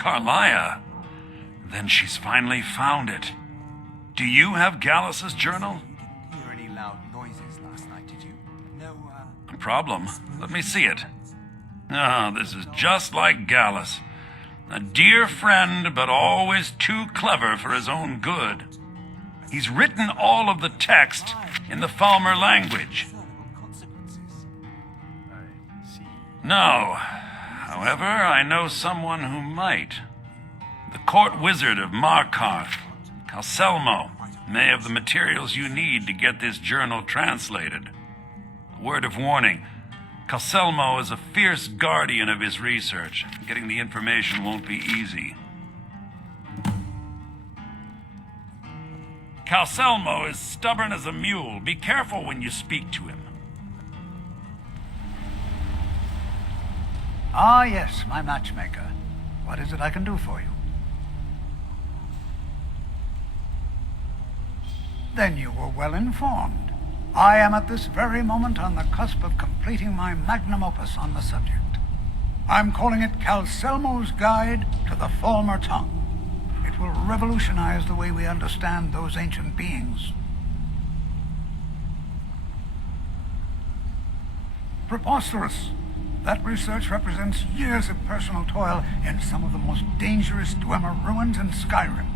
Karliah. Then she's finally found it. Do you have Gallus's journal? Didn't hear any loud noises last night, did you? No, No problem. Let me see it. Ah, this is just like Gallus. A dear friend, but always too clever for his own good. He's written all of the text in the Falmer language. consequences. I see. No. However, I know someone who might. The court wizard of Markarth, Calcelmo, may have the materials you need to get this journal translated. A word of warning. Calcelmo is a fierce guardian of his research. Getting the information won't be easy. Calcelmo is stubborn as a mule. Be careful when you speak to him. Ah, yes, my matchmaker. What is it I can do for you? Then you were well informed. I am at this very moment on the cusp of completing my magnum opus on the subject. I'm calling it Calcelmo's Guide to the Falmer Tongue. It will revolutionize the way we understand those ancient beings. Preposterous! That research represents years of personal toil in some of the most dangerous Dwemer ruins in Skyrim.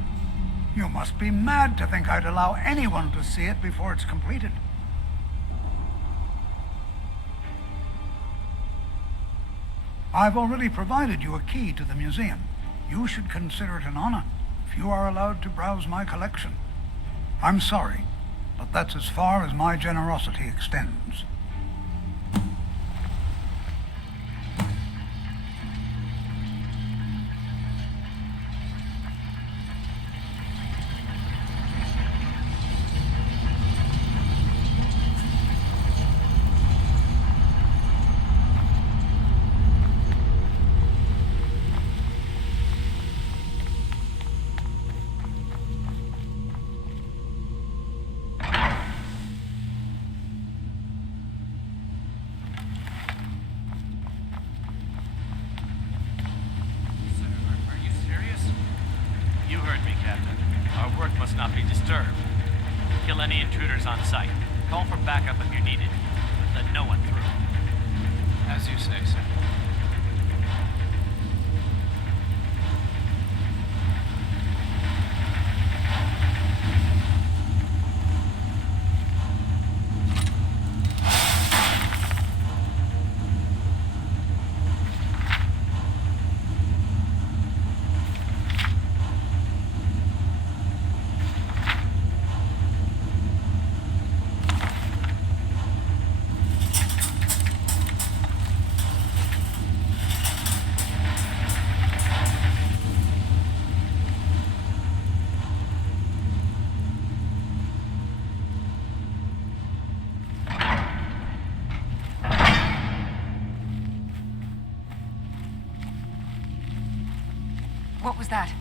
You must be mad to think I'd allow anyone to see it before it's completed. I've already provided you a key to the museum. You should consider it an honor if you are allowed to browse my collection. I'm sorry, but that's as far as my generosity extends. Must not be disturbed. Kill any intruders on site. Call for backup if you need it. Let no one through. As you say, sir. What was that?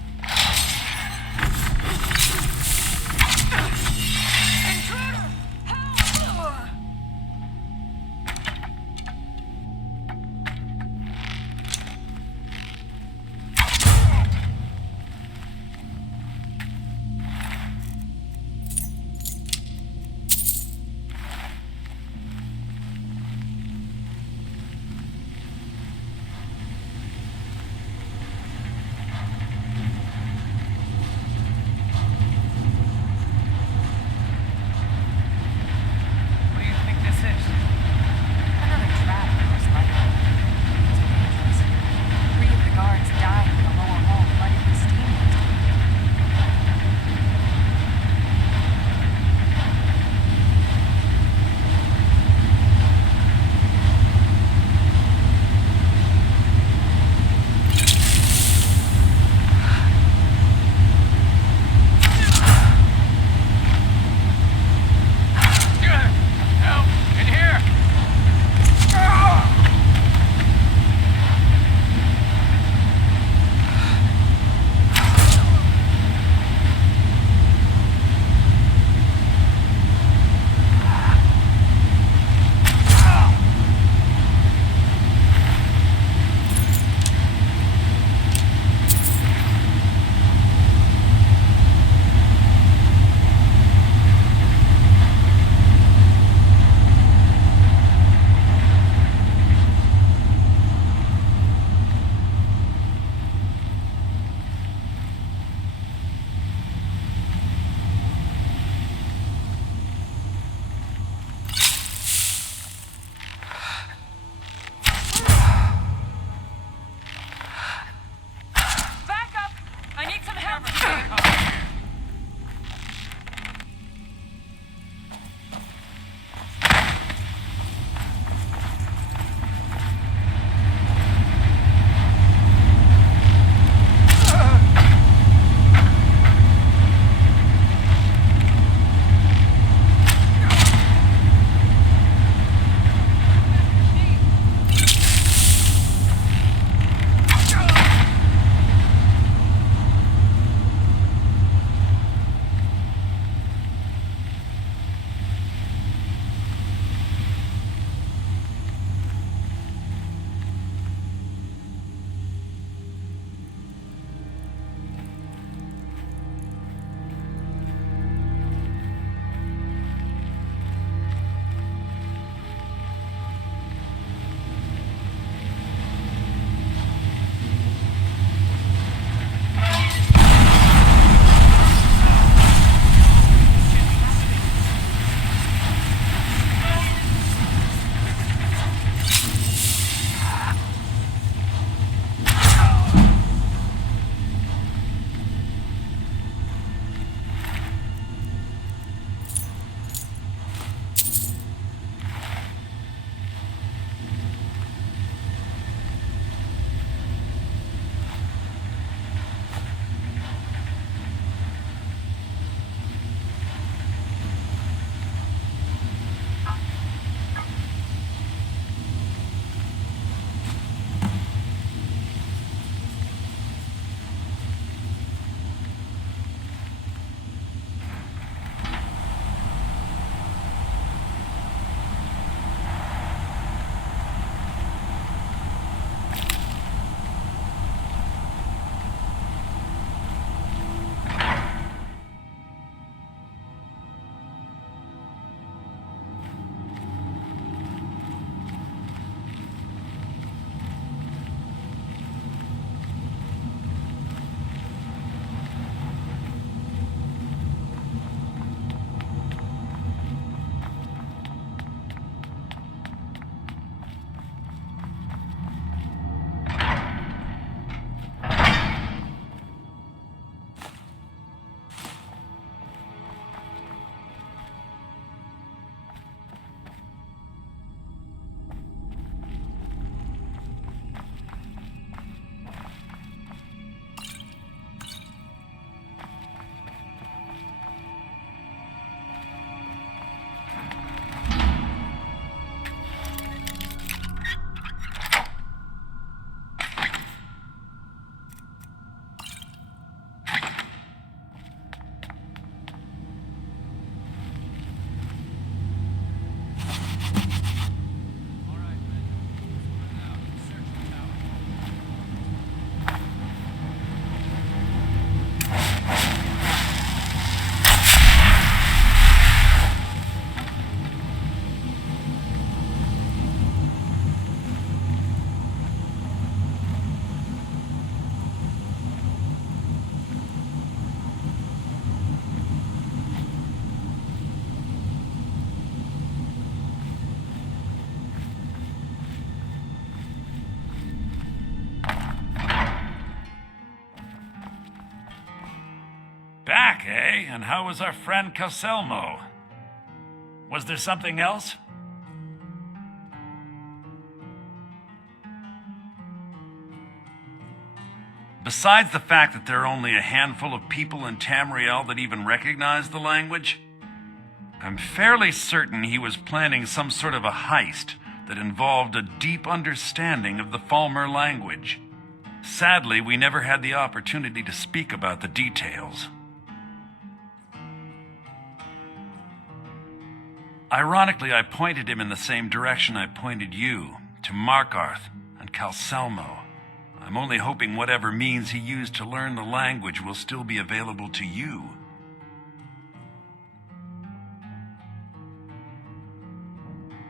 Okay, and how was our friend Calcelmo? Was there something else? Besides the fact that there are only a handful of people in Tamriel that even recognize the language, I'm fairly certain he was planning some sort of a heist that involved a deep understanding of the Falmer language. Sadly, we never had the opportunity to speak about the details. Ironically, I pointed him in the same direction I pointed you, to Markarth and Calcelmo. I'm only hoping whatever means he used to learn the language will still be available to you.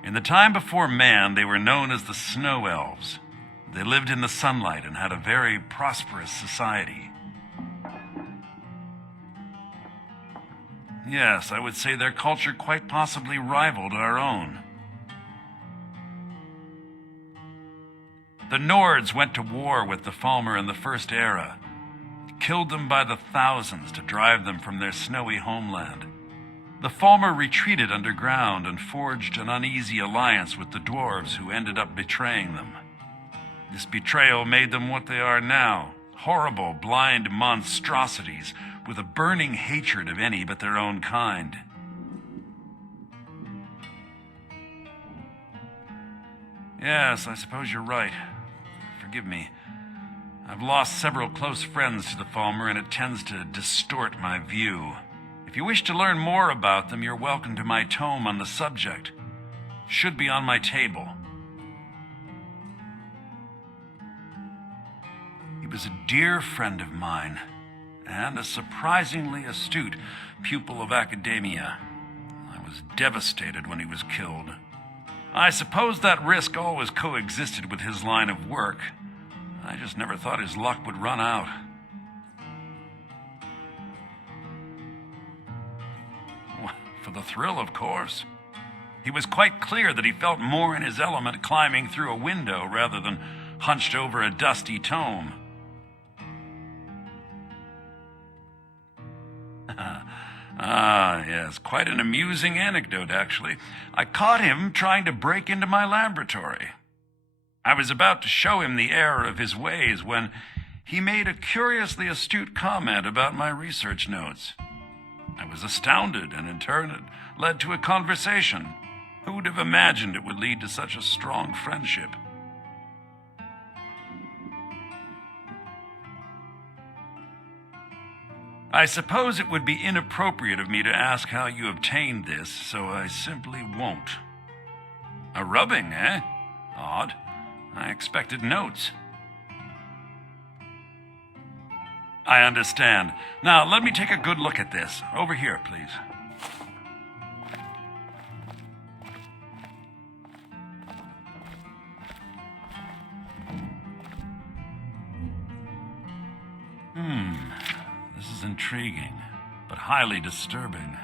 In the time before man, they were known as the Snow Elves. They lived in the sunlight and had a very prosperous society. Yes, I would say their culture quite possibly rivaled our own. The Nords went to war with the Falmer in the First Era, killed them by the thousands to drive them from their snowy homeland. The Falmer retreated underground and forged an uneasy alliance with the dwarves who ended up betraying them. This betrayal made them what they are now, horrible, blind monstrosities with a burning hatred of any but their own kind. Yes, I suppose you're right. Forgive me. I've lost several close friends to the Falmer, and it tends to distort my view. If you wish to learn more about them, you're welcome to my tome on the subject. Should be on my table. He was a dear friend of mine, and a surprisingly astute pupil of academia. I was devastated when he was killed. I suppose that risk always coexisted with his line of work. I just never thought his luck would run out. For the thrill, of course. He was quite clear that he felt more in his element climbing through a window rather than hunched over a dusty tome. Yes, quite an amusing anecdote, actually. I caught him trying to break into my laboratory. I was about to show him the error of his ways when he made a curiously astute comment about my research notes. I was astounded, and in turn it led to a conversation. Who would have imagined it would lead to such a strong friendship? I suppose it would be inappropriate of me to ask how you obtained this, so I simply won't. A rubbing, eh? Odd. I expected notes. I understand. Now, let me take a good look at this. Over here, please. This is intriguing, but highly disturbing.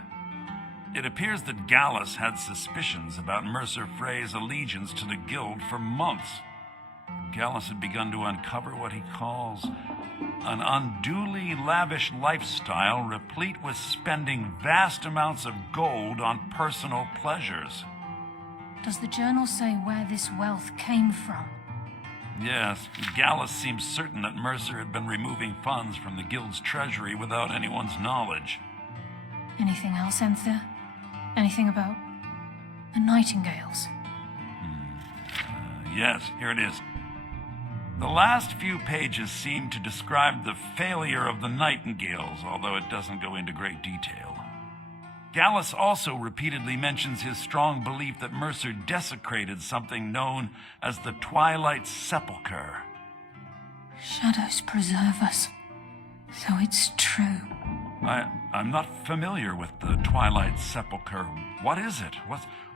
It appears that Gallus had suspicions about Mercer Frey's allegiance to the guild for months. Gallus had begun to uncover what he calls an unduly lavish lifestyle replete with spending vast amounts of gold on personal pleasures. Does the journal say where this wealth came from? Yes, Gallus seems certain that Mercer had been removing funds from the guild's treasury without anyone's knowledge. Anything else, Enthir? Anything about the Nightingales? Yes, here it is. The last few pages seem to describe the failure of the Nightingales, although it doesn't go into great detail. Gallus also repeatedly mentions his strong belief that Mercer desecrated something known as the Twilight Sepulchre. Shadows preserve us, so it's true. I'm not familiar with the Twilight Sepulchre. What is it?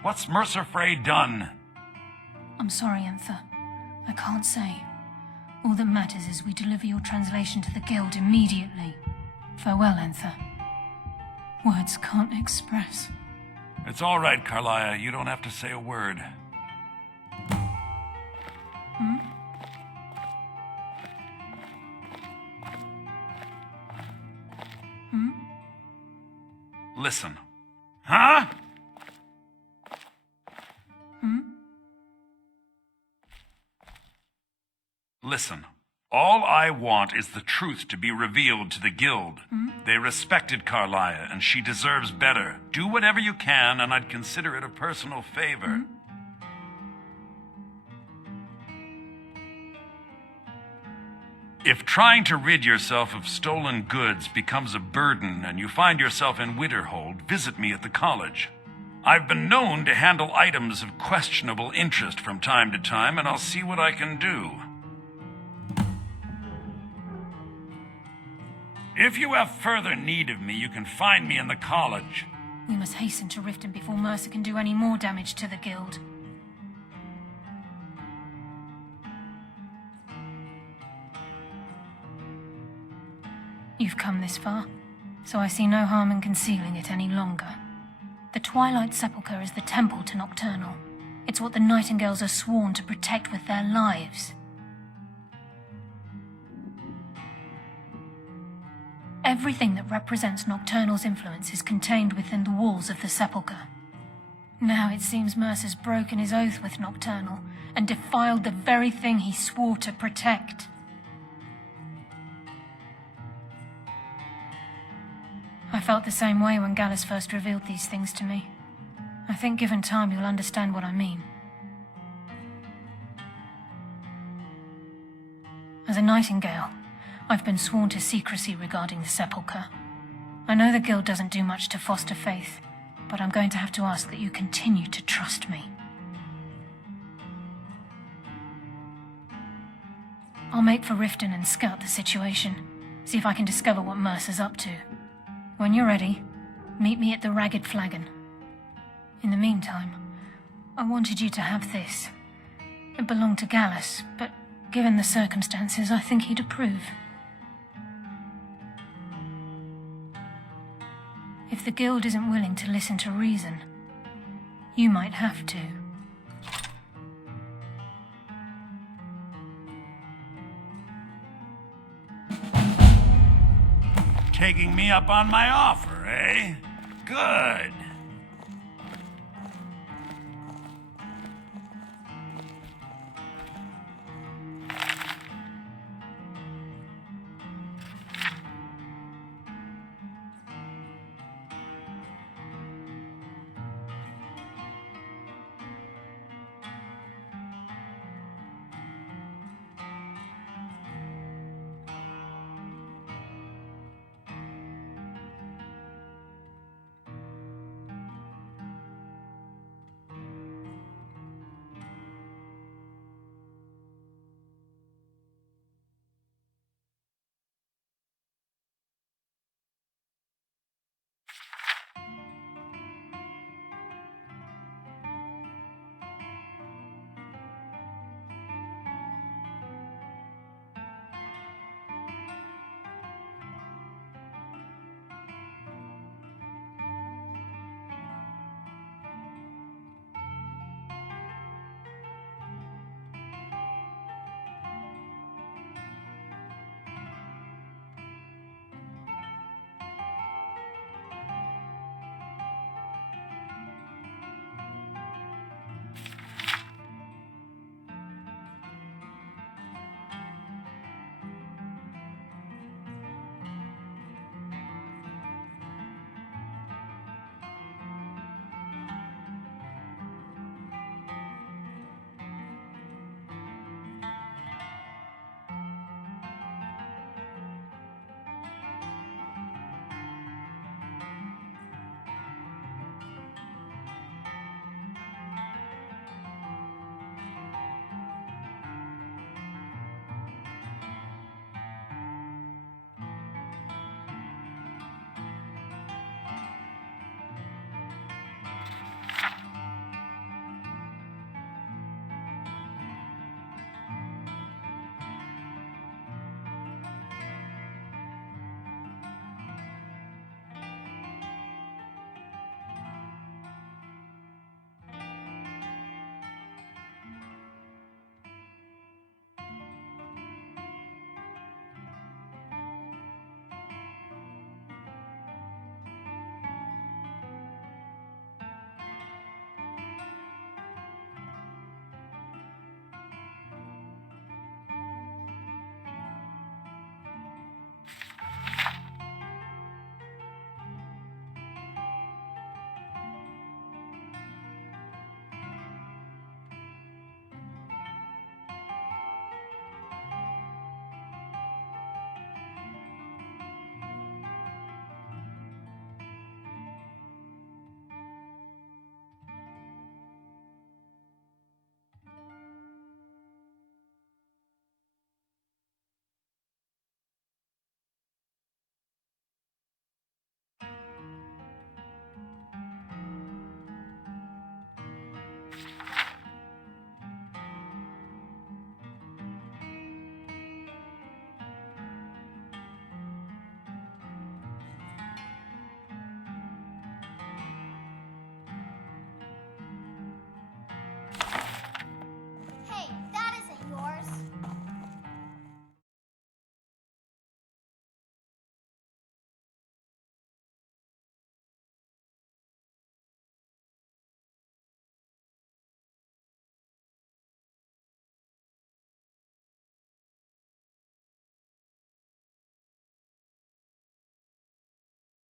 What's Mercer Frey done? I'm sorry, Enthir. I can't say. All that matters is we deliver your translation to the guild immediately. Farewell, Enthir. Words can't express. It's all right, Karliah. You don't have to say a word. Listen. Huh? Listen. All I want is the truth to be revealed to the guild. They respected Karliah, and she deserves better. Do whatever you can, and I'd consider it a personal favor. If trying to rid yourself of stolen goods becomes a burden and you find yourself in Winterhold, visit me at the college. I've been known to handle items of questionable interest from time to time, and I'll see what I can do. If you have further need of me, you can find me in the college. We must hasten to Riften before Mercer can do any more damage to the guild. You've come this far, so I see no harm in concealing it any longer. The Twilight Sepulchre is the temple to Nocturnal. It's what the Nightingales are sworn to protect with their lives. Everything that represents Nocturnal's influence is contained within the walls of the Sepulchre. Now it seems Mercer's broken his oath with Nocturnal and defiled the very thing he swore to protect. I felt the same way when Gallus first revealed these things to me. I think given time you'll understand what I mean. As a Nightingale, I've been sworn to secrecy regarding the Sepulchre. I know the Guild doesn't do much to foster faith, but I'm going to have to ask that you continue to trust me. I'll make for Riften and scout the situation, see if I can discover what Mercer's up to. When you're ready, meet me at the Ragged Flagon. In the meantime, I wanted you to have this. It belonged to Gallus, but given the circumstances, I think he'd approve. If the Guild isn't willing to listen to reason, you might have to. Taking me up on my offer, eh? Good.